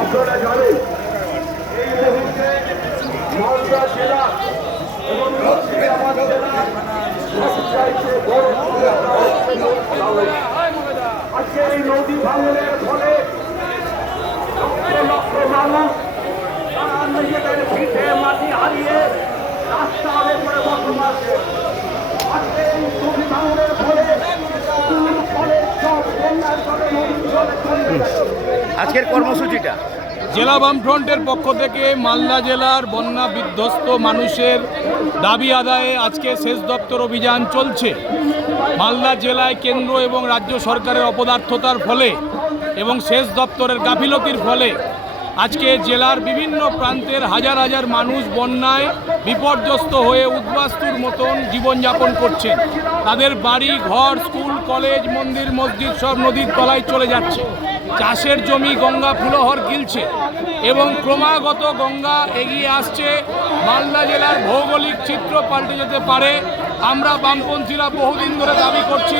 আপনারা জানেন এই মুহূর্তে মালদা জেলা এবং মুর্শিদাবাদ জেলা সবচাইতে বড় আজকে এই নদী ভাঙনের ফলে লক্ষ লক্ষ মানুষ তারা নিজেদের পিঠে মাটি হারিয়ে রাস্তার উপরে বসবাস করে। আজকে এই নদী ভাঙনের ফলে আজকের কর্মসূচিটা জেলা বামফ্রন্টের পক্ষ থেকে মালদা জেলার বন্যা বিধ্বস্ত মানুষের দাবি আদায়ে আজকে সেচ দপ্তর অভিযান চলছে। মালদা জেলায় কেন্দ্র এবং রাজ্য সরকারের অপদার্থতার ফলে এবং সেচ দপ্তরের গাফিলতির ফলে আজকে জেলার বিভিন্ন প্রান্তের হাজার হাজার মানুষ বন্যায় বিপর্যস্ত হয়ে উদ্বাস্তুর মতন জীবনযাপন করছেন। তাদের বাড়ি ঘর, স্কুল, কলেজ, মন্দির, মসজিদ সব নদীর তলায় চলে যাচ্ছে। চাষের জমি গঙ্গা ফুলহর গিলছে এবং ক্রমাগত গঙ্গা এগিয়ে আসছে। মালদা জেলার ভৌগোলিক চিত্র পাল্টে যেতে পারে। আমরা বামপন্থীরা বহুদিন ধরে দাবি করছি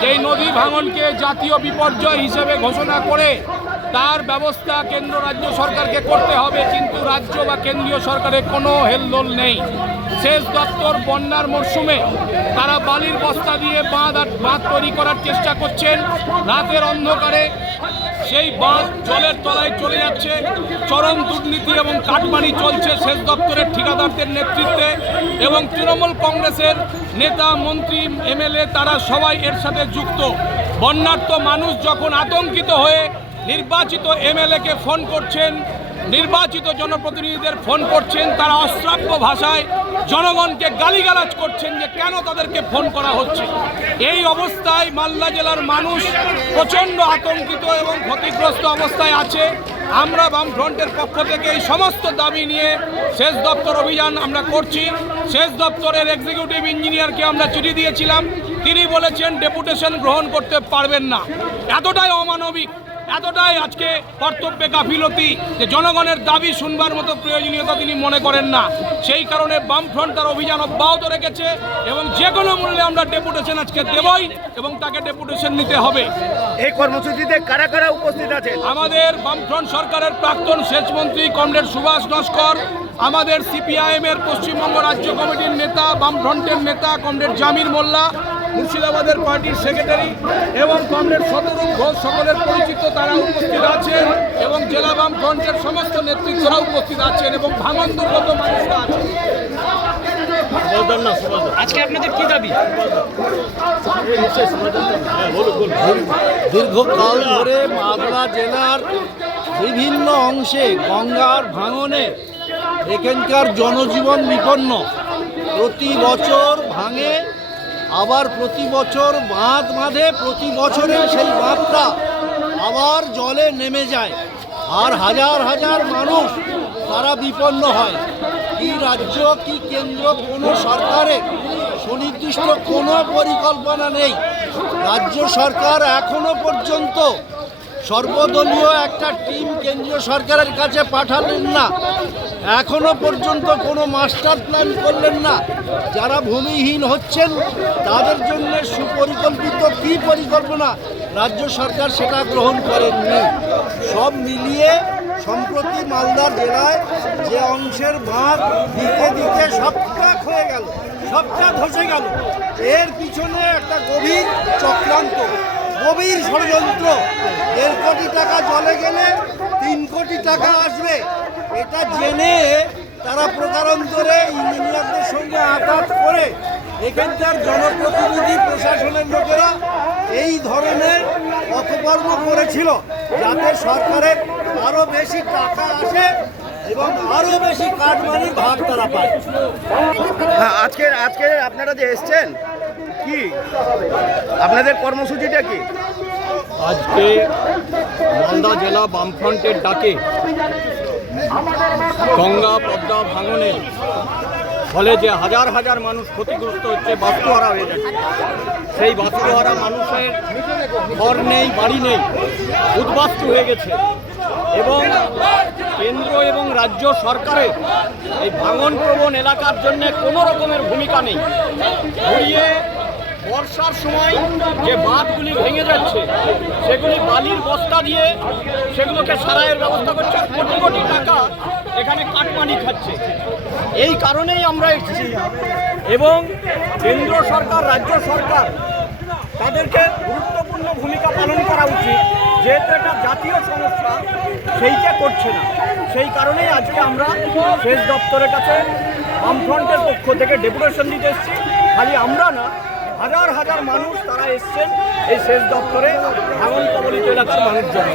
যে এই নদী ভাঙনকে জাতীয় বিপর্যয় হিসেবে ঘোষণা করে তার ব্যবস্থা কেন্দ্র রাজ্য সরকারকে করতে হবে, কিন্তু রাজ্য বা কেন্দ্রীয় সরকারের কোনো হেলদোল নেই। সেচ দপ্তর বন্যার মরশুমে তারা বালির বস্তা দিয়ে বাঁধ তৈরি করার চেষ্টা করছেন। রাতের অন্ধকারে সেই বাঁধ জলের তলায় চলে যাচ্ছে। চরম দুর্নীতি এবং কাটমানি চলছে সেচ দপ্তরের ঠিকাদারদের নেতৃত্বে এবং তৃণমূল কংগ্রেসের নেতা, মন্ত্রী, এমএলএ তারা সবাই এর সাথে যুক্ত। বন্যার্ত মানুষ যখন আতঙ্কিত হয়ে নির্বাচিত এমএলএকে ফোন করছেন, নির্বাচিত জনপ্রতিনিধিদের ফোন করছেন, তারা অশ্রাব্য ভাষায় জনগণকে গালিগালাজ করছেন যে কেন তাদেরকে ফোন করা হচ্ছে। এই অবস্থায় মালদা জেলার মানুষ প্রচণ্ড আতঙ্কিত এবং ক্ষতিগ্রস্ত অবস্থায় আছে। আমরা বামফ্রন্টের পক্ষ থেকে এই সমস্ত দাবি নিয়ে সেচ দপ্তর অভিযান আমরা করছি। সেচ দপ্তরের এক্সিকিউটিভ ইঞ্জিনিয়ারকে আমরা চিঠি দিয়েছিলাম, তিনি বলেছেন ডেপুটেশন গ্রহণ করতে পারবেন না। এতটাই অমানবিক, এতটাই আজকে কর্তব্যে গাফিলতি যে জনগণের দাবি শুনবার মতো প্রয়োজনীয়তা তিনি মনে করেন না। সেই কারণে বামফ্রন্ট তার অভিযান অব্যাহত রেখেছে এবং যে কোনো মূল্যে আমরা ডেপুটেশন আজকে দেবই এবং তাকে ডেপুটেশন নিতে হবে। এই কর্মসূচিতে কারা কারা উপস্থিত আছেন? আমাদের বামফ্রন্ট সরকারের প্রাক্তন সেচমন্ত্রী কমরেড সুভাষ নস্কর, আমাদের সিপিআইএমের পশ্চিমবঙ্গ রাজ্য কমিটির নেতা, বামফ্রন্টের নেতা কমরেড জামির মোল্লা, মুর্শিদাবাদের পার্টির সেক্রেটারি এবং কমরেড শতরূপ ঘোষ সকলের পরিচিত তারা উপস্থিত আছেন এবং জেলা বামফ্রন্টের সমস্ত নেতৃত্বরা উপস্থিত আছেন এবং ভাঙন দুর্গত মানুষরা আছেন। আজকে আপনাদের কি দাবি? দীর্ঘকাল ধরে মালদা জেলার বিভিন্ন অংশে গঙ্গার ভাঙনে এখানকার জনজীবন বিপন্ন। প্রতি বছর ভাঙে, আবার প্রতি বছর বাঁধ বাঁধে, প্রতি বছরে সেই বাঁধটা আবার জলে নেমে যায় আর হাজার হাজার মানুষ তারা বিপন্ন হয়। কি রাজ্য কি কেন্দ্র কোনো সরকারের সুনির্দিষ্ট কোনো পরিকল্পনা নেই। রাজ্য সরকার এখনো পর্যন্ত সর্বদলীয় একটা টিম কেন্দ্রীয় সরকারের কাছে পাঠালেন না, এখনো পর্যন্ত কোনো মাস্টার প্ল্যান করলেন না। যারা ভূমিহীন হচ্ছেন তাদের জন্য সুপরিকল্পিত কী পরিকল্পনা রাজ্য সরকার সেটা গ্রহণ করেননি। সব মিলিয়ে সম্প্রতি মালদা জেলায় যে অংশের বাঁধ দিতে দিতে সবটা ক্ষয়ে গেল, সবটা ধসে গেল, এর পিছনে একটা গভীর চক্রান্ত, গভীর ষড়যন্ত্র। 1.5 কোটি টাকা জলে গেলে 3 কোটি টাকা আসবে, এটা জেনে তারা প্রকারান্তরে ইঞ্জিনিয়ারদের সঙ্গে আঘাত করে এখানকার জনপ্রতিনিধি প্রশাসনের লোকেরা এই ধরনের অপকর্ম করেছিল যাতে সরকারের আরও বেশি টাকা আসে এবং আরও বেশি কাটমানির ভাগ তারা পায়। আজকে আপনারা যে এসছেন, কি আপনাদের কর্মসূচিটা কি? আজকে মালদা জেলা বামফ্রন্টের ডাকে গঙ্গা পদ্মা ভাঙনের ফলে যে হাজার হাজার মানুষ ক্ষতিগ্রস্ত হচ্ছে, বাস্তুহারা হয়ে যাচ্ছে, সেই বাস্তুহারা মানুষের ঘর নেই, বাড়ি নেই, উদ্বাস্তু হয়ে গেছে এবং কেন্দ্র এবং রাজ্য সরকারের এই ভাঙন প্রবণ এলাকার জন্য কোনো রকমের ভূমিকা নেই। ঘুরিয়ে বর্ষার সময় যে বাঁধগুলি ভেঙে যাচ্ছে সেগুলি বালির বস্তা দিয়ে সেগুলোকে সারাইয়ের ব্যবস্থা করছে, কোটি কোটি টাকা এখানে কাটমানি খাচ্ছে। এই কারণেই আমরা এসেছি এবং কেন্দ্র সরকার, রাজ্য সরকার তাদেরকে গুরুত্বপূর্ণ ভূমিকা পালন করা উচিত, যেহেতু এটা জাতীয় সমস্যা, সেইটা করছে না। সেই কারণেই আজকে আমরা সেচ দপ্তরের কাছে বামফ্রন্টের পক্ষ থেকে ডেপুটেশন দিতে এসেছি। খালি আমরা না, হাজার হাজার মানুষ তারা এসছেন এই সেচ দপ্তরে ভাঙন কবলিত এলাকার মানুষজন।